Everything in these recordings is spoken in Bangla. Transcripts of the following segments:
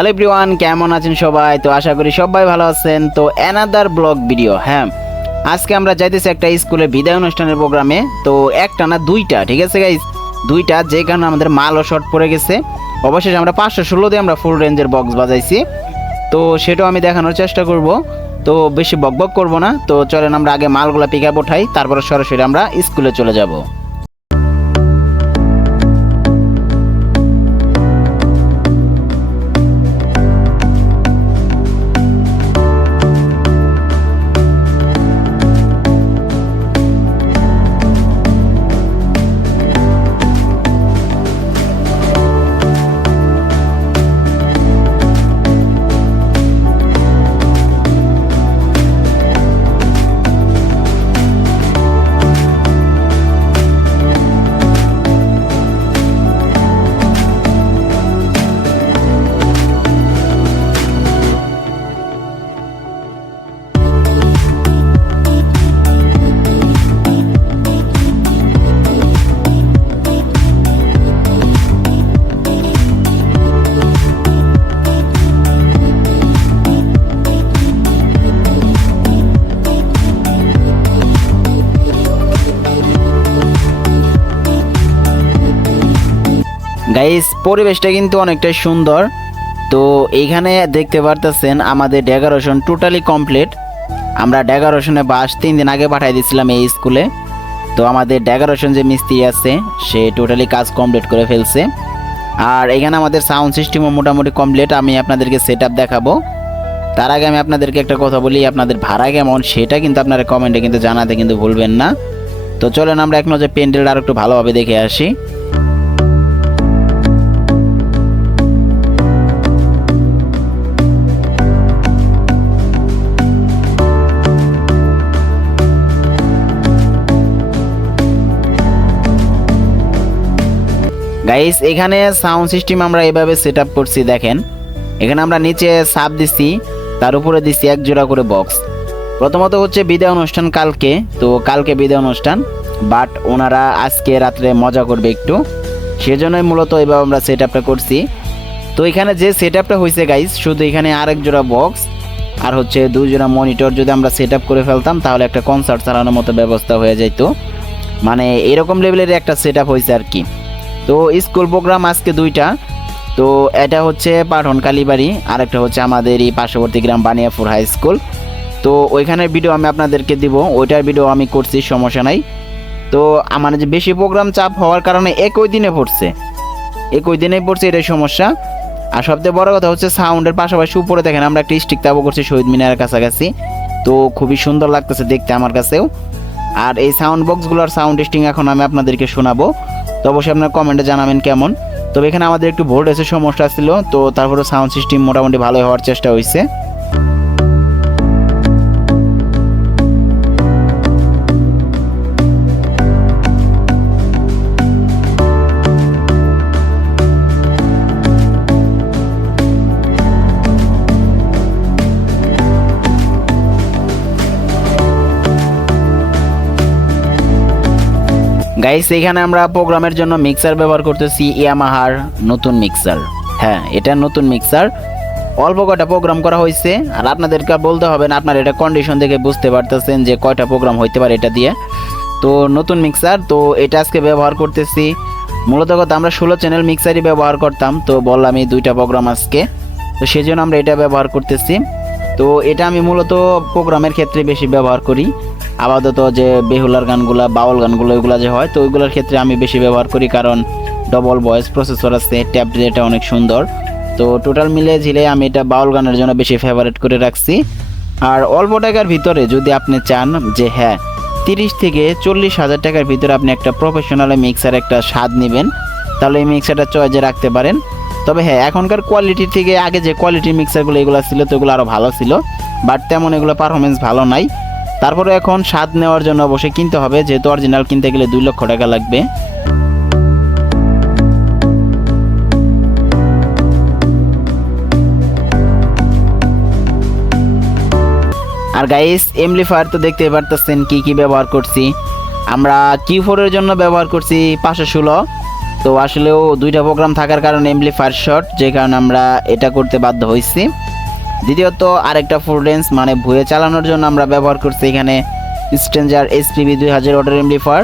হ্যালো এভরিওয়ান, কেমন আছেন সবাই? তো আশা করি সবাই ভালো আছেন। তো অ্যানাদার ব্লগ ভিডিও। হ্যাঁ, আজকে আমরা যাইতেছি একটা স্কুলে বিদায় অনুষ্ঠানের প্রোগ্রামে। তো একটা না দুইটা, ঠিক আছে গাইস, দুইটা, যে কারণে আমাদের মালও শর্ট পড়ে গেছে। অবশেষে আমরা 516 দিয়ে আমরা ফুল রেঞ্জের বক্স বাজাইছি। তো সেটাও আমি দেখানোর চেষ্টা করব। তো বেশি বকবক করব না, তো চলেন আমরা আগে মালগুলো পিক আপ উঠাই, তারপরে সরাসরি আমরা স্কুলে চলে যাব। গাইস, পরিবেশটা কিন্তু অনেকটাই সুন্দর। তো এইখানে দেখতে পারতেছেন আমাদের ডেকোরেশন টোটালি কমপ্লিট। আমরা ডেকোরেশনে বাস 3 দিন আগে পাঠিয়ে দিয়েছিলাম এই স্কুলে। তো আমাদের ডেকোরেশন যে মিস্ত্রি আছে সে টোটালি কাজ কমপ্লিট করে ফেলছে। আর এখানে আমাদের সাউন্ড সিস্টেমও মোটামুটি কমপ্লিট। আমি আপনাদেরকে সেট আপ দেখাবো। তার আগে আমি আপনাদেরকে একটা কথা বলি, আপনাদের ভাড়া কেমন সেটা কিন্তু আপনারা কমেন্টে কিন্তু জানাতে কিন্তু ভুলবেন না। তো চলেন আমরা এক নজর প্যান্ডেলটা আর একটু ভালোভাবে দেখে আসি। গাইস, এখানে সাউন্ড সিস্টেম আমরা এভাবে সেট আপ করছি। দেখেন, এখানে আমরা নিচে সাপ দিছি, তার উপরে দিছি এক জোড়া করে বক্স। প্রথমত হচ্ছে বিদায় অনুষ্ঠান কালকে, তো কালকে বিদায় অনুষ্ঠান, বাট ওনারা আজকে রাত্রে মজা করবে একটু, সেজন্যই মূলত এভাবে আমরা সেট আপটা করছি। তো এখানে যে সেট আপটা হয়েছে গাইস, শুধু এখানে আরেক জোড়া বক্স আর হচ্ছে 2 জোড়া মনিটর যদি আমরা সেট আপ করে ফেলতাম তাহলে একটা কনসার্ট চালানোর মতো ব্যবস্থা হয়ে যেত। মানে এরকম লেভেলের একটা সেট আপ হয়েছে আর কি। তো স্কুল প্রোগ্রাম আজকে দুইটা। তো এটা হচ্ছে পাঠন কালীবাড়ি, আর একটা হচ্ছে আমাদের এই পার্শ্ববর্তী গ্রাম বানিয়াপুর হাই স্কুল। তো ওইখানের ভিডিও আমি আপনাদেরকে দিব, ওইটার ভিডিও আমি করছি, সমস্যা নাই। তো আমার যে বেশি প্রোগ্রাম চাপ হওয়ার কারণে একই দিনেই পড়ছে, এটাই সমস্যা। আর সবথেকে বড় কথা হচ্ছে সাউন্ডের পাশাপাশি উপরে দেখেন আমরা একটা স্টিক তাবু করছি শহীদ মিনারের কাছাকাছি। তো খুবই সুন্দর লাগতেছে দেখতে আমার কাছেও। আর এই সাউন্ড বক্সগুলোর সাউন্ড টেস্টিং এখন আমি আপনাদেরকে শোনাবো। তো অবশ্যই আপনারা কমেন্টে জানাবেন কেমন। তবে এখানে আমাদের একটু ভোল্টেজের সমস্যা ছিল, তো তারপরে সাউন্ড সিস্টেম মোটামুটি ভালো হওয়ার চেষ্টা হয়েছে। গাইস, এখানে আমরা প্রোগ্রামের জন্য মিক্সার ব্যবহার করতেছি ইয়ামাহার নতুন মিক্সার। হ্যাঁ, এটা নতুন মিক্সার, অল্প কয়টা প্রোগ্রাম করা হয়েছে। আর আপনাদেরকে বলতে হবে না, আপনারা এটা কন্ডিশন দেখে বুঝতে পারতেছেন যে কয়টা প্রোগ্রাম হইতে পারে এটা দিয়ে। তো নতুন মিক্সার, তো এটা আজকে ব্যবহার করতেছি। মূলত কথা আমরা 16 চ্যানেল মিক্সারই ব্যবহার করতাম, তো বললাম এই 2টা প্রোগ্রাম আজকে, তো সেই জন্য আমরা এটা ব্যবহার করতেছি। তো এটা আমি মূলত প্রোগ্রামের ক্ষেত্রে বেশি ব্যবহার করি। আপাতত যে বেহুলার গানগুলা, বাউল গানগুলো, ওইগুলো যে হয়, তো ওইগুলোর ক্ষেত্রে আমি বেশি ব্যবহার করি, কারণ ডবল ভয়েস প্রসেসর আছে, ট্যাব ডিলেটা অনেক সুন্দর। তো টোটাল মিলে ঝিলে আমি এটা বাউল গানের জন্য বেশি ফেভারিট করে রাখছি। আর অল্প টাকার ভিতরে যদি আপনি চান যে হ্যাঁ 30 থেকে 40 হাজার টাকার ভিতরে আপনি একটা প্রফেশনাল মিক্সার একটা স্বাদ নেবেন, তাহলে এই মিক্সারটা চয়েসে রাখতে পারেন। তবে হ্যাঁ, এখনকার কোয়ালিটি থেকে আগে যে কোয়ালিটির মিক্সারগুলো এগুলো ছিল, তো এগুলো আরও ভালো ছিল, বাট তেমন এগুলো পারফরমেন্স ভালো নাই। তারপরে এখন স্বাদ নেওয়ার জন্য অবশ্যই কিনতে হবে, যেহেতু অরিজিনাল কিনতে গেলে 2 লক্ষ টাকা লাগবে। আর গাইস, এমপ্লিফায়ার তো দেখতে পারতেছেন কি কি ব্যবহার করছি। আমরা Q4 এর জন্য ব্যবহার করছি 516, তো আসলেও দুইটা প্রোগ্রাম থাকার কারণে এমপ্লিফায়ার শর্ট, যে কারণে আমরা এটা করতে বাধ্য হয়েছি। দ্বিতীয়ত আরেকটা ফুল রেঞ্জ মানে ভুয়ে চালানোর জন্য আমরা ব্যবহার করছি এখানে স্ট্রেঞ্জার এসপিবি 2000 ওয়াটের এমপ্লিফায়ার,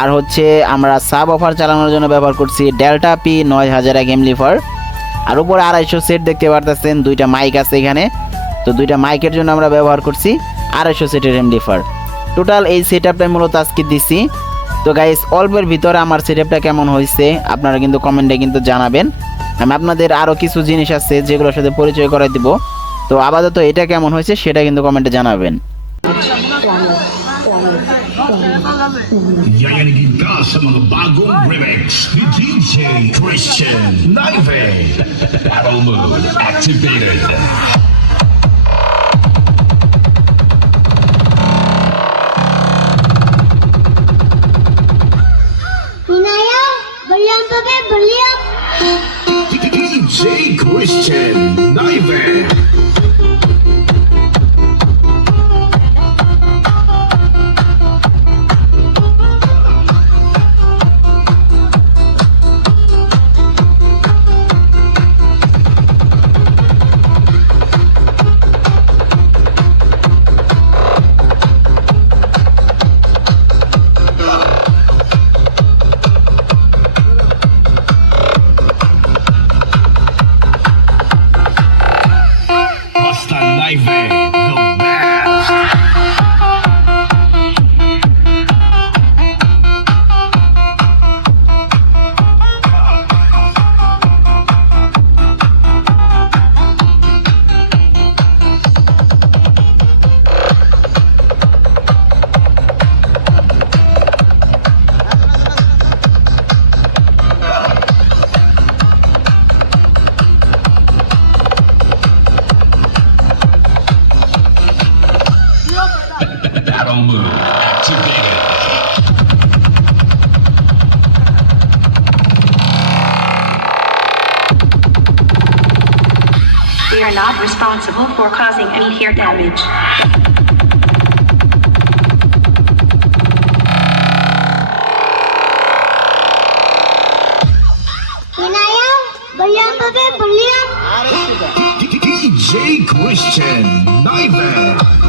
আর হচ্ছে আমরা সাব অফার চালানোর জন্য ব্যবহার করছি ডেল্টা পি 9001 এমপ্লিফায়ার। আর উপরে 250 সেট দেখতে পারতেছেন, দুইটা মাইক আছে এখানে, তো দুইটা মাইকের জন্য আমরা ব্যবহার করছি 250 সেটের এমপ্লিফায়ার। টোটাল এই সেটআপটাই মূলত আজকে দিছি। তো গাইস অল্পের ভিতরে আমার সেটআপটা কেমন হয়েছে আপনারা কিন্তু কমেন্টে কিন্তু জানাবেন। আমি আপনাদের আরও কিছু জিনিস আছে যেগুলোর সাথে পরিচয় করাই দিব, তো আপাতত এটা কেমন হয়েছে সেটা কিন্তু কমেন্টে জানাবেন। Yayanig ka sa mga bagong remix ni DJ Christian Naive. Battle mode activated. Hinayang! Baliang babe! Baliang! DJ Christian Naive. Basta Naive, the best. Battle mode activated. We are not responsible for causing any hair damage. Hinayang! Baliang babe! Baliang! DJ Christian Naive.